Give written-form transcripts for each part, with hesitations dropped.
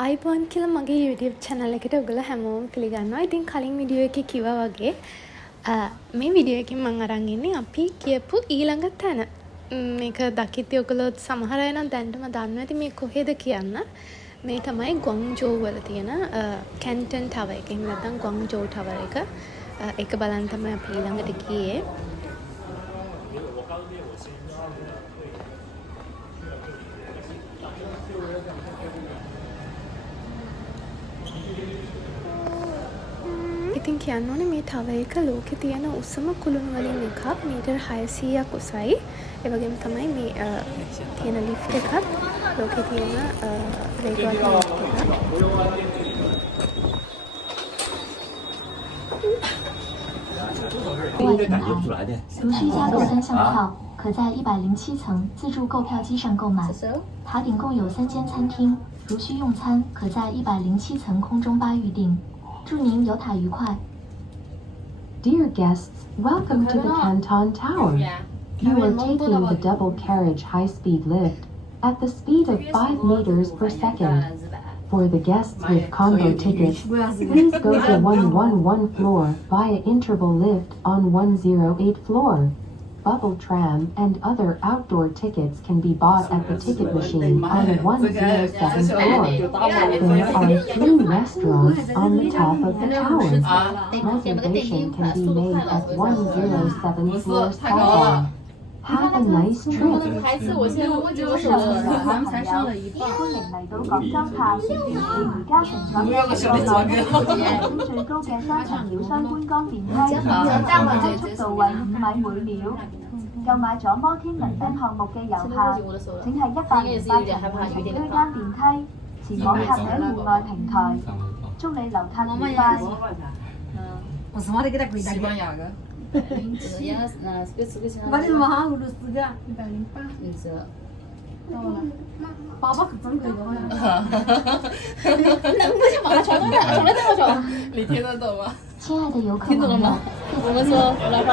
ආයිබෝන් කියලා මගේ YouTube channel එකට ඔයගොල්ලෝ හැමෝම පිළිගන්නවා. ඉතින් කලින් වීඩියෝ එකේ කිව්වා වගේ මේ වීඩියෝ එකකින් මම අරන් ඉන්නේ අපි කියපු ඊළඟ තැන. මේක දකිද්දී ඔයගොල්ලෝ සමහර අය නම් දැන්නම දන්නවා ඇති මේ කොහෙද කියන්න. මේ තමයි ගොන්ජෝ වල තියෙන කැන්ටන් ටවර් එක. එහෙම නැත්නම් ගොන්ජෝ ටවර් එක. ඒක බලන්න තමයි අපි ඊළඟට ගියේ. ඉතින් කියන්න ඕනේ මේ ටවර් එක ලෝකේ තියෙන උසම කුළුණු වලින් එකක්. මීටර් 600ක් උසයි. ඒ වගේම තමයි මේ තියෙන ලිෆ්ට් එකත් ලෝකේ තියෙන රේගුවල් ලිෆ්ට් එකක්. 如需加购3项票，可在107层自助购票机上购买。塔顶共有3间餐厅，如需用餐，可在107层空中吧预订。祝您游塔愉快。 Dear guests, welcome to the Canton Tower. You are taking the double carriage high-speed lift at the speed of 5 meters per second. For the guests with combo tickets, please go to 111 floor via interval lift on 108 floor. Bubble tram and other outdoor tickets can be bought at the ticket machine on the 107 floor. There are 3 restaurants on the top of the tower. Reservation can be made at 107 floor Skyline. Have a nice trip. 台詞我先我覺得是咱們才上了一半。歡迎嚟到廣州塔，你而家乘坐嘅係最高嘅3層料箱觀光電梯，電梯速度為5米每秒。購買咗摩天輪燈項目嘅遊客，請喺108層乘區間電梯前往塔頂戶外平台。祝你遊塔愉快。我什么都给他跪下去。西班牙的。把你妈我都死个108。爸爸可真贵的好像。能不行吗？从来这么说。你听得懂吗？亲爱的游客听懂了吗？我们说，我来吧。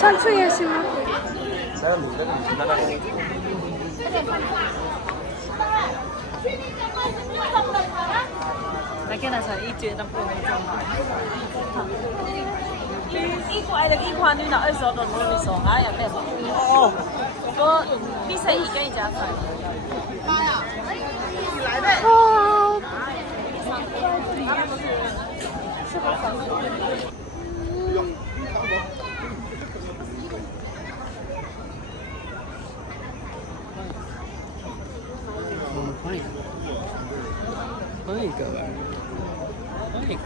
上次也行吗？那跟他说一节都不会做嘛。一块的一块女的20多都没说，俺也没说。哦，说比赛一跟一家赛。妈呀！你来呗。哇！换一个吧，换一个。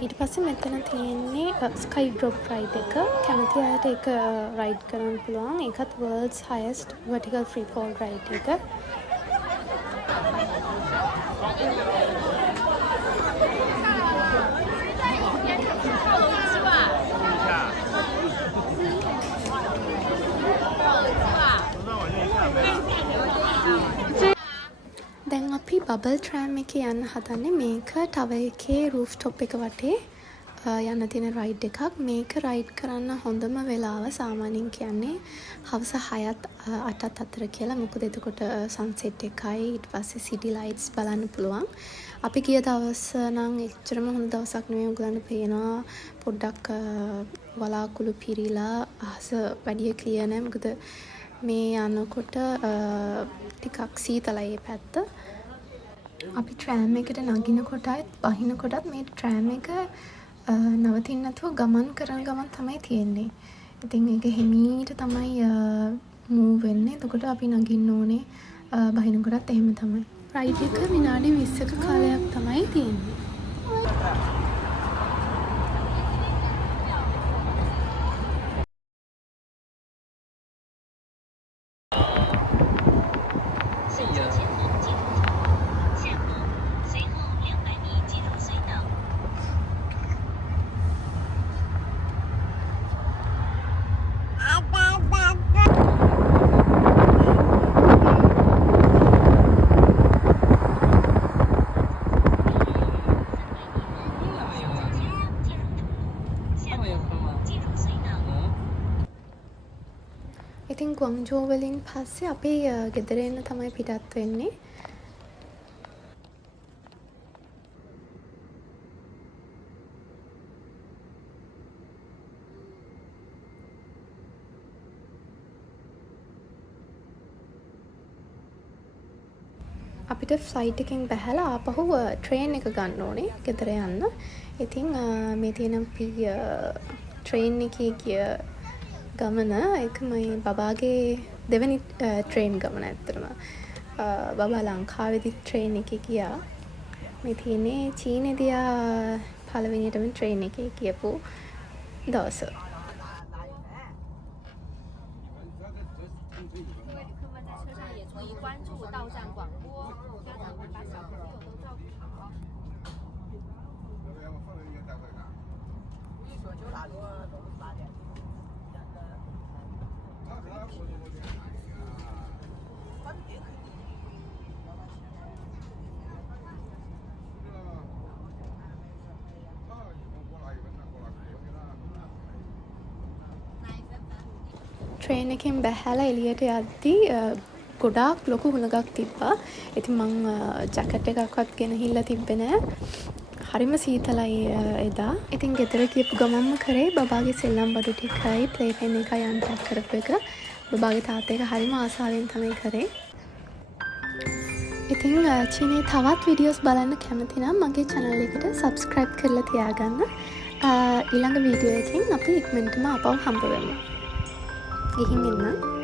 ඊට පස්සේ මෙතන තියෙන්නේ sky drop ride එක. කැමති අයට ඒක ride කරන්න පුළුවන්. ඒකත් world's highest vertical free fall ride එක. බබල් ට්‍රෑම් එකේ යන්න හදන්නේ. මේක ටවර් එකේ රූෆ් টොප් එක වටේ යන්න තියෙන රයිඩ් එකක්. මේක රයිඩ් කරන්න හොඳම වෙලාව සාමාන්‍යයෙන් කියන්නේ හවස 6-8 අතර කියලා. මොකද එතකොට සන්සෙට් එකයි ඊට පස්සේ සිටි ලයිට්ස් බලන්න පුළුවන්. අපි ගිය දවස් නම් එච්චරම හොඳ දවසක් නෙමෙයි. ඔයගලන්ට පේනවා පොඩ්ඩක් වලාකුළු පිරීලා අහස වැඩි ක්ලියර් නැහැ. මොකද මේ යනකොට ටිකක් සීතලයි මේ පැත්ත. අපි ට්‍රෑම් එකට නගිනකොටත් බහිනකොටත් මේ ට්‍රෑම් එක නවතින්න නැතුව ගමන් කරන ගමන් තමයි තියෙන්නේ. ඉතින් ඒක හිමීට තමයි මූව් වෙන්නේ. එතකොට අපි නගින්න ඕනේ. බහිනකොටත් එහෙම තමයි. රයිඩ් එක විනාඩි 20ක කාලයක් තමයි තියෙන්නේ. ඉතින් ගුවන්ජෝ වලින් පස්සේ අපි ගෙදර එන්න තමයි පිටත් වෙන්නේ. අපිට ෆ්ලයිට් එකෙන් බැහැලා ආපහු ට්‍රේන් එක ගන්න ඕනේ ගෙදර යන්න. ඉතින් මේ තියෙන ට්‍රේන් එකේ ගිය ගමන ඒක මේ බබාගේ දෙවනි ට්‍රේන් ගමන ඇත්තටම. බබා ලංකාවේදී ට්‍රේන් එකේ ගියා. මේ තියෙන්නේ චීනේදී පළවෙනියටම ට්‍රේන් එකේ ගියපු දවස. ට්‍රේන් එකෙන් බැහැලා එළියට යද්දී ගොඩාක් ලොකු හුලඟක් තිබ්බා. ඉතින් මං ජැකට් එකක්වත් ගෙනහිල්ලා තිබ්බේ නෑ. හරිම සීතලයි එදා. ඉතින් ගෙදර ගියපු ගමන්ම කරේ බබාගේ සෙල්ලම් බඩු ටිකයි ප්ලේ පෙන් එකයි අන්පැක් කරපු එක. බබාගේ තාත්තා එක හරිම ආසාවෙන් තමයි කරේ. ඉතින් චීනේ තවත් වීඩියෝස් බලන්න කැමති නම් මගේ channel එකට subscribe කරලා තියාගන්න. ඊළඟ වීඩියෝ එකකින් අපි ඉක්මනටම ආපහු හම්බ වෙමු. ගිහින් ඉන්න.